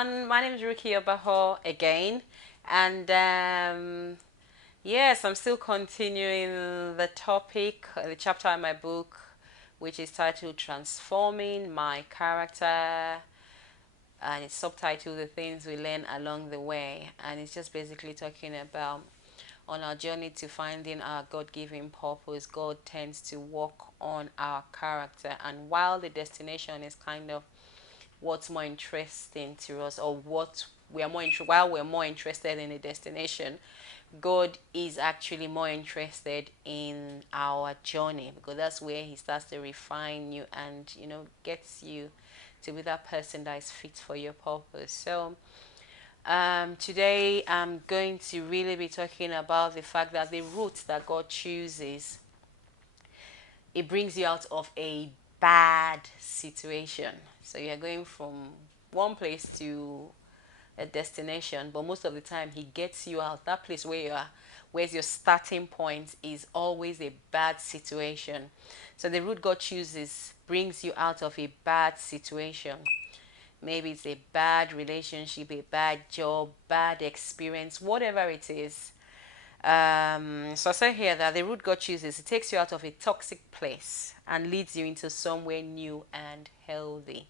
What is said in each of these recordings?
everyone. My name is Ruki Obaho again, and yes, I'm still continuing the topic, the chapter in my book, which is titled "Transforming My Character," and it's subtitled "The Things We Learn Along the Way," and it's just basically talking about on our journey to finding our God-given purpose. God tends to work on our character, and while the destination is kind of what's more interesting to us, or what we are while we're more interested in the destination, God is actually more interested in our journey, because that's where he starts to refine you and gets you to be that person that is fit for your purpose. So today I'm going to really be talking about the fact that the route that God chooses, it brings you out of a bad situation. So you're going from one place to a destination, but most of the time he gets you out. That place where you are, where's your starting point, is always a bad situation. So the route God chooses brings you out of a bad situation. Maybe it's a bad relationship, a bad job, bad experience, whatever it is. So I say here that the route God chooses, it takes you out of a toxic place and leads you into somewhere new and healthy.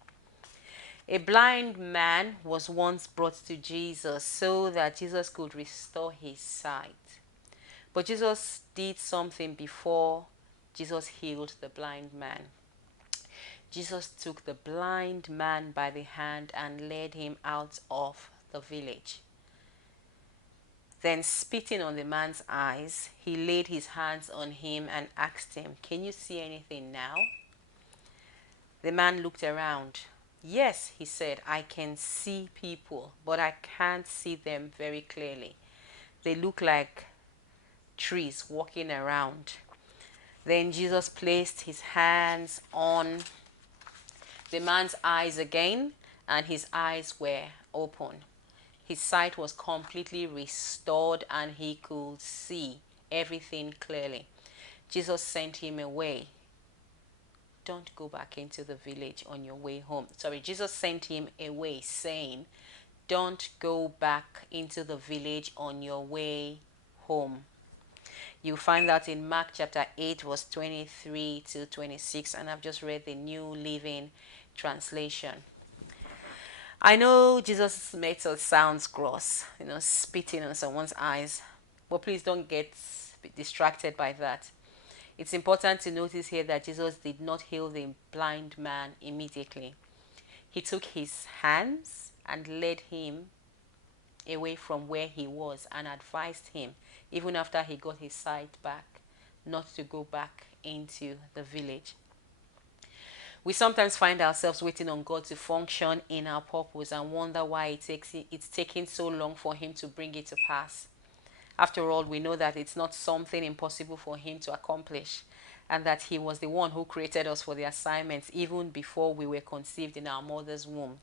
A blind man was once brought to Jesus so that Jesus could restore his sight. But Jesus did something before Jesus healed the blind man. Jesus took the blind man by the hand and led him out of the village. Then, spitting on the man's eyes, he laid his hands on him and asked him, "Can you see anything now?" The man looked around. "Yes," he said, "I can see people, but I can't see them very clearly. They look like trees walking around." Then Jesus placed his hands on the man's eyes again, and his eyes were open. His sight was completely restored and he could see everything clearly. Jesus sent him away. Don't go back into the village on your way home. Sorry, Jesus sent him away saying, don't go back into the village on your way home. You find that in Mark chapter 8 verse 23 to 26, and I've just read the New Living Translation. I know Jesus' method sounds gross, spitting on someone's eyes, but please don't get distracted by that. It's important to notice here that Jesus did not heal the blind man immediately. He took his hands and led him away from where he was and advised him, even after he got his sight back, not to go back into the village. We sometimes find ourselves waiting on God to function in our purpose and wonder why it's taking so long for him to bring it to pass. After all, we know that it's not something impossible for him to accomplish, and that he was the one who created us for the assignments even before we were conceived in our mother's womb.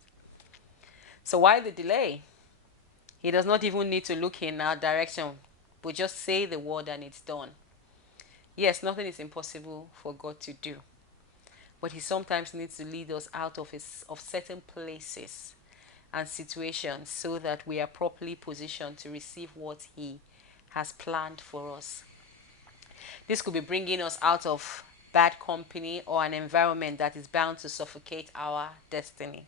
So why the delay? He does not even need to look in our direction, but just say the word and it's done. Yes, nothing is impossible for God to do, but he sometimes needs to lead us out of certain places and situations so that we are properly positioned to receive what he has planned for us. This could be bringing us out of bad company or an environment that is bound to suffocate our destiny.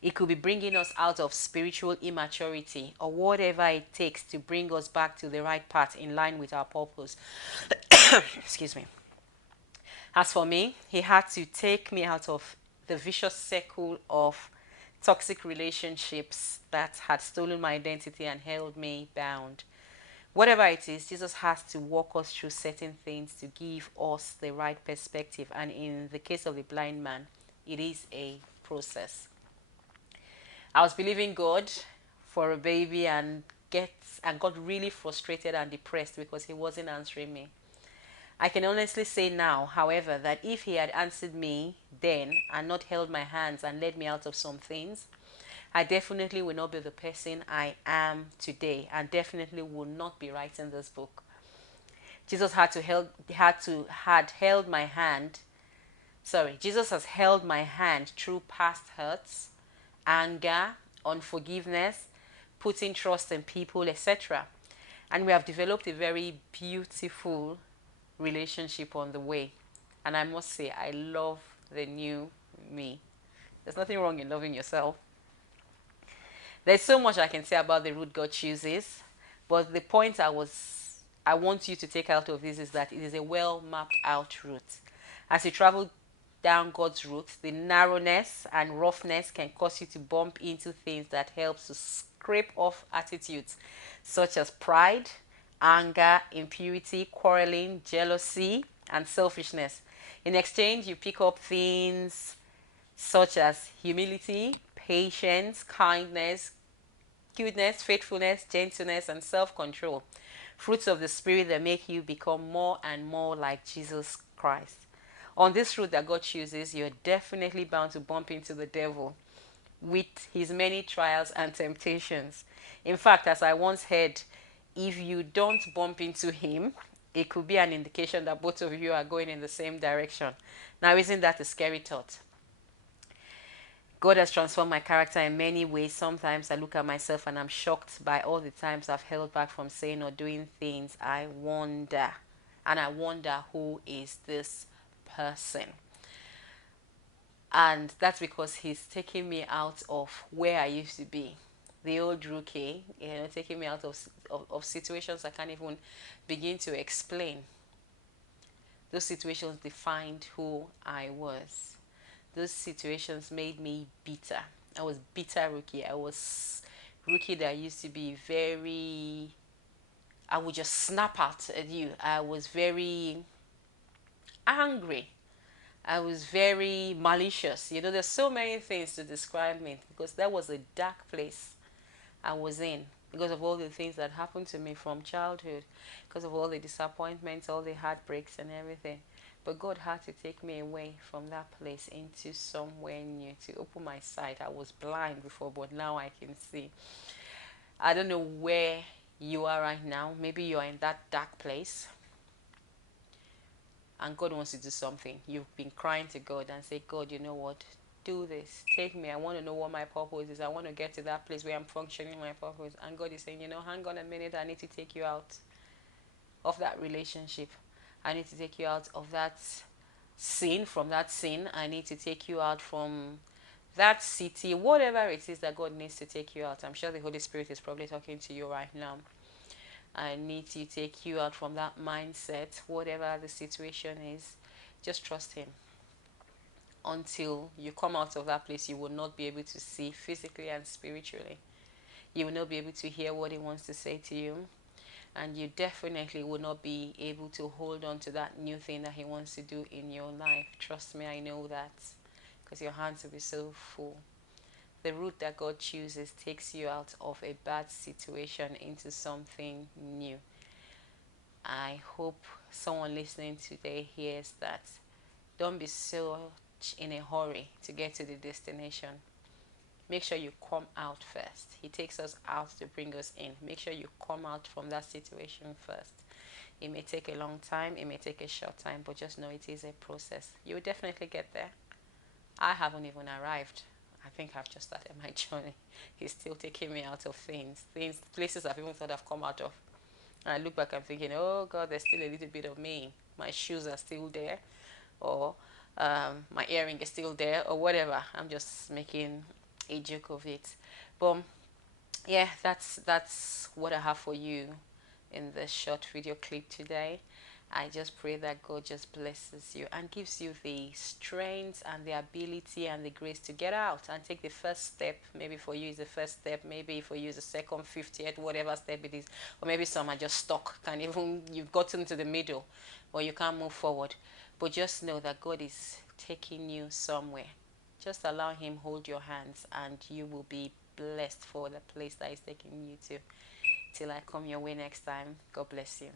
It could be bringing us out of spiritual immaturity or whatever it takes to bring us back to the right path in line with our purpose. Excuse me. As for me, he had to take me out of the vicious circle of toxic relationships that had stolen my identity and held me bound. Whatever it is, Jesus has to walk us through certain things to give us the right perspective. And in the case of the blind man, it is a process. I was believing God for a baby and got really frustrated and depressed because he wasn't answering me. I can honestly say now, however, that if he had answered me then and not held my hands and led me out of some things, I definitely will not be the person I am today, and definitely will not be writing this book. Jesus had held my hand. Sorry, Jesus has held my hand through past hurts, anger, unforgiveness, putting trust in people, etc. And we have developed a very beautiful relationship on the way. And I must say, I love the new me. There's nothing wrong in loving yourself. There's so much I can say about the route God chooses, but the point I want you to take out of this is that it is a well mapped out route. As you travel down God's route, the narrowness and roughness can cause you to bump into things that helps to scrape off attitudes such as pride, anger, impurity, quarreling, jealousy, and selfishness. In exchange, you pick up things such as humility, patience, kindness, goodness, faithfulness, gentleness, and self control. Fruits of the Spirit that make you become more and more like Jesus Christ. On this route that God chooses, you're definitely bound to bump into the devil with his many trials and temptations. In fact, as I once heard, if you don't bump into him, it could be an indication that both of you are going in the same direction. Now, isn't that a scary thought? God has transformed my character in many ways. Sometimes I look at myself and I'm shocked by all the times I've held back from saying or doing things. I wonder. And I wonder, who is this person? And that's because he's taking me out of where I used to be. The old rookie, taking me out of situations I can't even begin to explain. Those situations defined who I was. Those situations made me bitter. I was bitter rookie. I was rookie that used to be very, I would just snap at you. I was very angry. I was very malicious. There's so many things to describe me because that was a dark place I was in because of all the things that happened to me from childhood, because of all the disappointments, all the heartbreaks and everything. But God had to take me away from that place into somewhere new to open my sight. I was blind before, but now I can see. I don't know where you are right now. Maybe you are in that dark place and God wants to do something. You've been crying to God and say, God, you know what? Do this. Take me. I want to know what my purpose is. I want to get to that place where I'm functioning my purpose. And God is saying, hang on a minute. I need to take you out of that relationship. I need to take you out of that sin, from that sin. I need to take you out from that city, whatever it is that God needs to take you out. I'm sure the Holy Spirit is probably talking to you right now. I need to take you out from that mindset, whatever the situation is. Just trust Him. Until you come out of that place, you will not be able to see physically and spiritually. You will not be able to hear what He wants to say to you. And you definitely will not be able to hold on to that new thing that He wants to do in your life. Trust me, I know that. Because your hands will be so full. The route that God chooses takes you out of a bad situation into something new. I hope someone listening today hears that. Don't be so in a hurry to get to the destination. Make sure you come out first. He takes us out to bring us in. Make sure you come out from that situation first. It may take a long time, it may take a short time, but just know it is a process. You will definitely get there. I haven't even arrived. I think I've just started my journey. He's still taking me out of places I've even thought I've come out of. And I look back, I'm thinking, oh God, there's still a little bit of me. My shoes are still there, or my earring is still there, or whatever. I'm just making a joke of it. But yeah, that's what I have for you in this short video clip today. I just pray that God just blesses you and gives you the strength and the ability and the grace to get out and take the first step. Maybe for you is the first step, maybe for you is the second, 50th, whatever step it is. Or maybe some are just stuck, can't even, you've gotten to the middle or you can't move forward. But just know that God is taking you somewhere. Just allow Him hold your hands and you will be blessed for the place that He's taking you to. Till I come your way next time, God bless you.